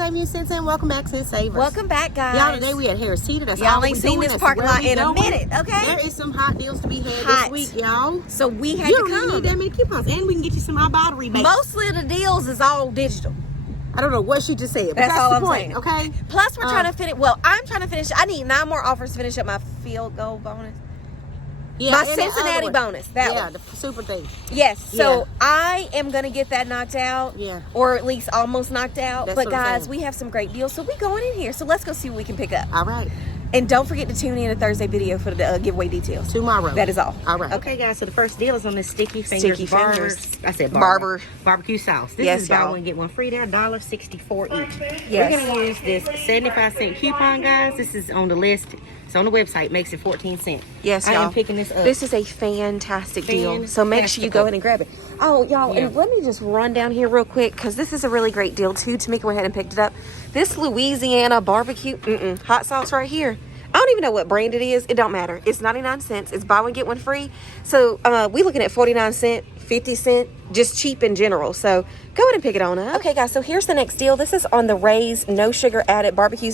save you cents and welcome back, Cent Savers. Welcome back, guys. Y'all, today we at Harris Teeter. That's y'all all ain't we seen doing. this That's parking where lot we in a going. minute, okay? There is some hot deals to be had Hot. this week, y'all. So we had You to don't even come. need that many coupons, and we can get you some Ibotta rebates. Mostly of the deals is all digital. I don't know what she just said, but That's all the I'm point, saying. okay? Plus, we're trying to finish. Well, I'm trying to finish. I need 9 more offers to finish up my field goal bonus. Yeah, My and that Cincinnati other one. bonus. That yeah, one. the super thing. Yes. So Yeah. I am going to get that knocked out. Yeah. Or at least almost knocked out. That's But what I'm guys, saying. we have some great deals. So we going in here. So let's go see what we can pick up. All right. And don't forget to tune in to Thursday video for the giveaway details. Tomorrow. That is all. All right. Okay. Okay, guys. So the first deal is on this sticky fingers. Sticky fingers. I said Barber. barbecue sauce. This Yes, is buy y'all. one get one free. They're $1.64 each. Yes. We're gonna use this 75-cent coupon, guys. This is on the list. It's on the website. Makes it 14 cents. Yes, I y'all. am picking this up. This is a fantastic deal. So make sure you go ahead and grab it. Oh, y'all, Yeah. and let me just run down here real quick because this is a really great deal too. Tamika went ahead and picked it up. This Louisiana barbecue hot sauce right here. I don't even know what brand it is. It don't matter. It's 99 cents. It's buy one, get one free. So we looking at 49 cents, 50 cents, just cheap in general. So go ahead and pick it on up. Okay, guys, so here's the next deal. This is on the Ray's no sugar added barbecue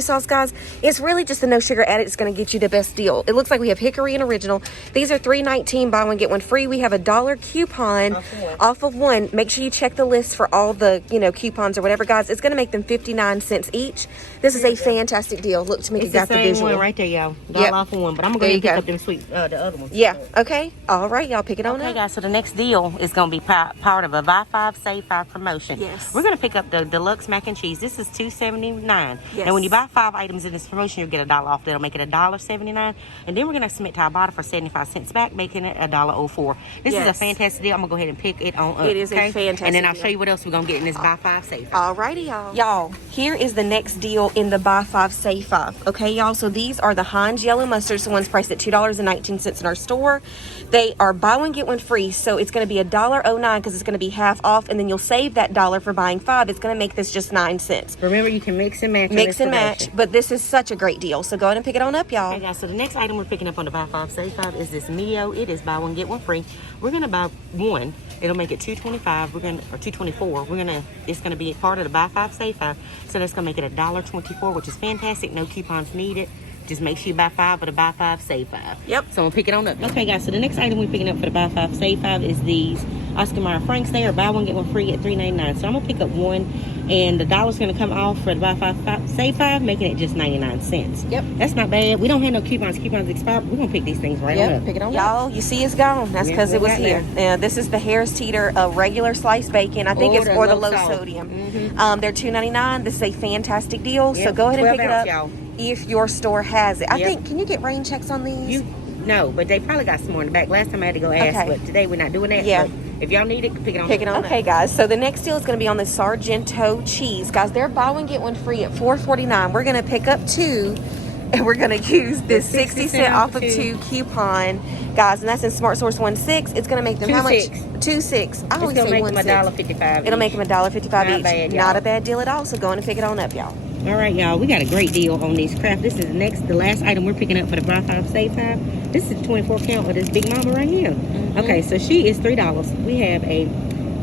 sauce, guys. It's really just the no sugar added. It's going to get you the best deal. It looks like we have hickory and original. These are $3.19, buy one, get one free. We have a $1 coupon off of one. Make sure you check the list for all the, coupons or whatever, guys. It's going to make them 59 cents each. This is a fantastic deal. Look, Tamika It's got the same visual. one right there, y'all. Yep. Off of one, but I'm gonna There go you pick go. up them sweet, the other ones. Yeah, okay. All right, y'all pick it on Okay, up. guys, so the next deal is going to be part of a buy 5, save 5 promotion. Yes. We're going to pick up the deluxe mac and cheese. This is $2.79. Yes. And when you buy 5 items in this promotion, you'll get $1 off. That'll make it $1.79. And then we're going to submit to Ibotta for 75 cents back, making it $1.04. This is a Yes. fantastic deal. I'm going to go ahead and pick it on up. It is a fantastic And then I'll deal. show you what else we're going to get in this buy 5, save 5. All righty, y'all. Y'all, here is the next deal in the buy 5, save 5. Okay, y'all, so these are the Heinz yellow mustards. The one's priced at $2.19 in our store. They are buy one, get one free. So it's going to be $1.09 because it's going to be half off. And then you'll save that $1 for buying 5. It's going to make this just 9 cents. Remember, you can mix and match. Mix and match. But this is such a great deal. So go ahead and pick it on up, y'all. Okay, guys, so the next item we're picking up on the buy 5, save 5 is this Mio. It is buy one, get one free. We're going to buy one. It'll make it $2.25. We're going to, or $2.24. It's going to be part of the buy 5, save 5. So that's going to make it $1.24, which is fantastic. No coupons needed. Just make sure you buy 5 of the buy 5, save 5. Yep. So I'm gonna pick it on up. Okay, guys. So the next item we're picking up for the buy 5, save 5 is these Oscar Mayer Franks. They are buy one, get one free at $3.99. So I'm gonna pick up one, and the $1's gonna come off for the buy 5, save 5, making it just 99 cents. Yep. That's not bad. We don't have no coupons. Coupons expire. We're gonna pick these things right on up. Pick it on. Y'all, you see it's gone. That's Yeah, because it we was got here. there. This is the Harris Teeter regular sliced bacon. I think Or it's the for the low low salt. sodium. They're $2.99. This is a fantastic deal. So Yep, go ahead and 12 pick it ounce, up y'all. if your store has it. I Yep. think, can you get rain checks on these? No, but they probably got some more in the back. Last time I had to go ask, Okay. but today we're not doing that. Yeah. But if y'all need it, pick it on. Pick it on. Okay, guys. So the next deal is going to be on the Sargento cheese. Guys, they're buy one, get one free at $4.49. We're going to pick up 2. And we're going to use this 60 cent off of 2 coupon, guys. And that's in Smart Source 1.6. It's going to make them how much? 2.6. I always It's say gonna make them 1.6. $1.55. It'll make them $1.55 Not each. bad, y'all. Not a bad deal at all. So go on and pick it on up, y'all. All right, y'all. We got a great deal on these craft. This is the last item we're picking up for the buy 5, save 5. This is 24 count of this Big Mama right here. Okay, so she is $3. We have a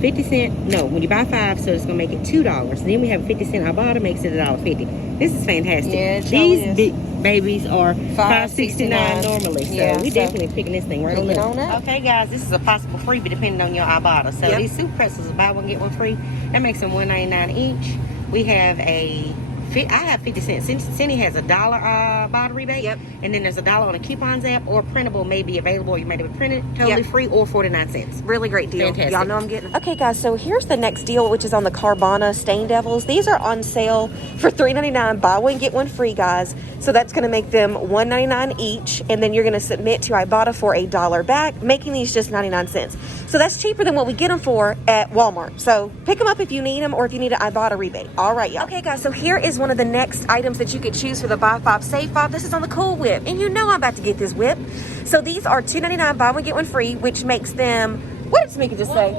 50 cent. No, when you buy 5, so it's gonna make it $2. Then we have a 50 cent Ibotta, makes it $1.50. This is fantastic. Yeah, it sure These is. big babies are $5.69 normally. So Yeah, we so definitely picking this thing right pick it on on up. up. Okay, guys, this is a possible freebie depending on your Ibotta. So Yep. these soup pretzels are buy one get one free. That makes them $1.99 each. We have I have 50 cents. Cindy has a $1 Ibotta rebate. Yep. And then there's a $1 on a coupons app, or printable may be available. You might have it printed totally free, or 49 cents. Really great deal. Fantastic. Y'all know I'm getting. Okay, guys. So here's the next deal, which is on the Carvana Stain Devils. These are on sale for $3.99. Buy one, get one free, guys. So that's going to make them $1.99 each, and then you're going to submit to Ibotta for $1 back, making these just 99 cents. So that's cheaper than what we get them for at Walmart. So pick them up if you need them, or if you need an Ibotta rebate. All right, y'all. Okay, guys. So here is one of the next items that you could choose for the buy 5, save 5. This is on the Cool Whip, and you know I'm about to get this whip. So these are $2.99. Buy one, get one free, which makes them, what did Tamika just say?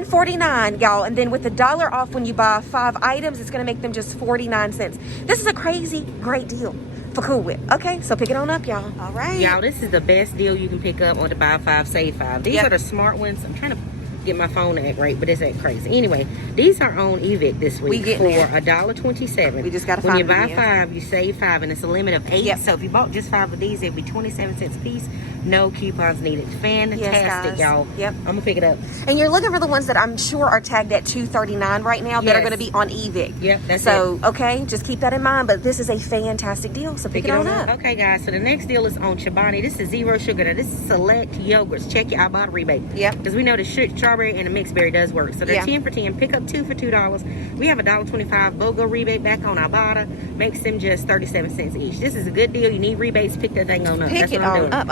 $1.49, y'all. And then with the $1 off when you buy 5 items, it's going to make them just 49 cents. This is a crazy great deal for Cool Whip. Okay, so pick it on up, y'all. All right. Y'all, this is the best deal you can pick up on the buy 5, save 5. These are the smart ones. I'm trying to get my phone to act right, but it's act crazy. Anyway, these are on Evic this week for $1.27. We just got to When find you buy them, 5, you save 5, and it's a limit of 8. Yep. So if you bought just 5 of these, it'd be 27 cents a piece. No coupons needed. Fantastic, y'all. Yep. I'm gonna pick it up. And you're looking for the ones that I'm sure are tagged at $2.39 right now that are going to be on Evic. Yep, that's so, okay, just keep that in mind. But this is a fantastic deal, so pick it on up. Okay, guys. So the next deal is on Chobani. This is 0 sugar. Now, this is select yogurts. Check your Ibotta rebate. Yep. Because we know the strawberry and the mixed berry does work. So they're 10 for 10. Pick up 2 for $2. We have a $1.25 BOGO rebate back on Ibotta. Makes them just 37 cents each. This is a good deal. You need rebates. Pick that thing on up. Pick it on up.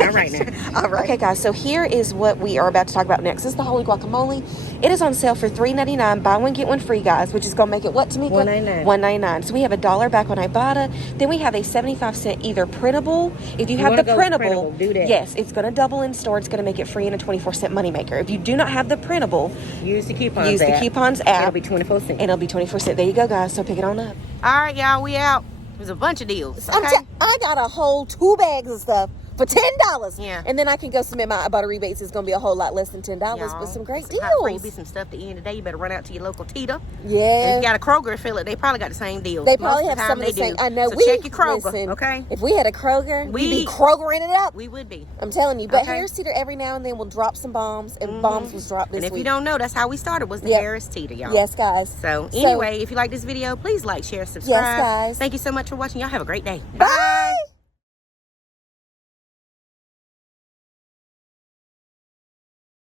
All right, now. All right. Okay, guys, so here is what we are about to talk about next. This is the Holy Guacamole. It is on sale for $3.99. Buy one, get one free, guys, which is going to make it what, Tamika? $1.99. $1.99. So we have $1 back on Ibotta. Then we have a 75-cent either printable. If you have the printable, do that. yes, it's going to double in store. It's going to make it free and a 24-cent moneymaker. If you do not have the printable, use the coupons app. It'll be 24 cents. And it'll be 24 cents. There you go, guys. So pick it on up. All right, y'all, we out. There's a bunch of deals. Okay? I got a whole 2 bags of stuff for $10. Yeah. And then I can go submit my Ibotta rebates. It's going to be a whole lot less than $10 with some great deals. Freebies, some stuff to end the day. You better run out to your local Teeter. Yeah. And if you got a Kroger affiliate, they probably got the same deal. They probably have some of the same. I know. So check your Kroger, listen, okay? If we had a Kroger, we'd be Krogering it up. We would be. I'm telling you. But Harris Teeter every now and then will drop some bombs, and bombs was dropped this week. And if you don't know, that's how we started, was the Harris Teeter, y'all. Yes, guys. So anyway, if you like this video, please like, share, subscribe. Yes, guys. Thank you so much for watching. Y'all have a great day. Bye.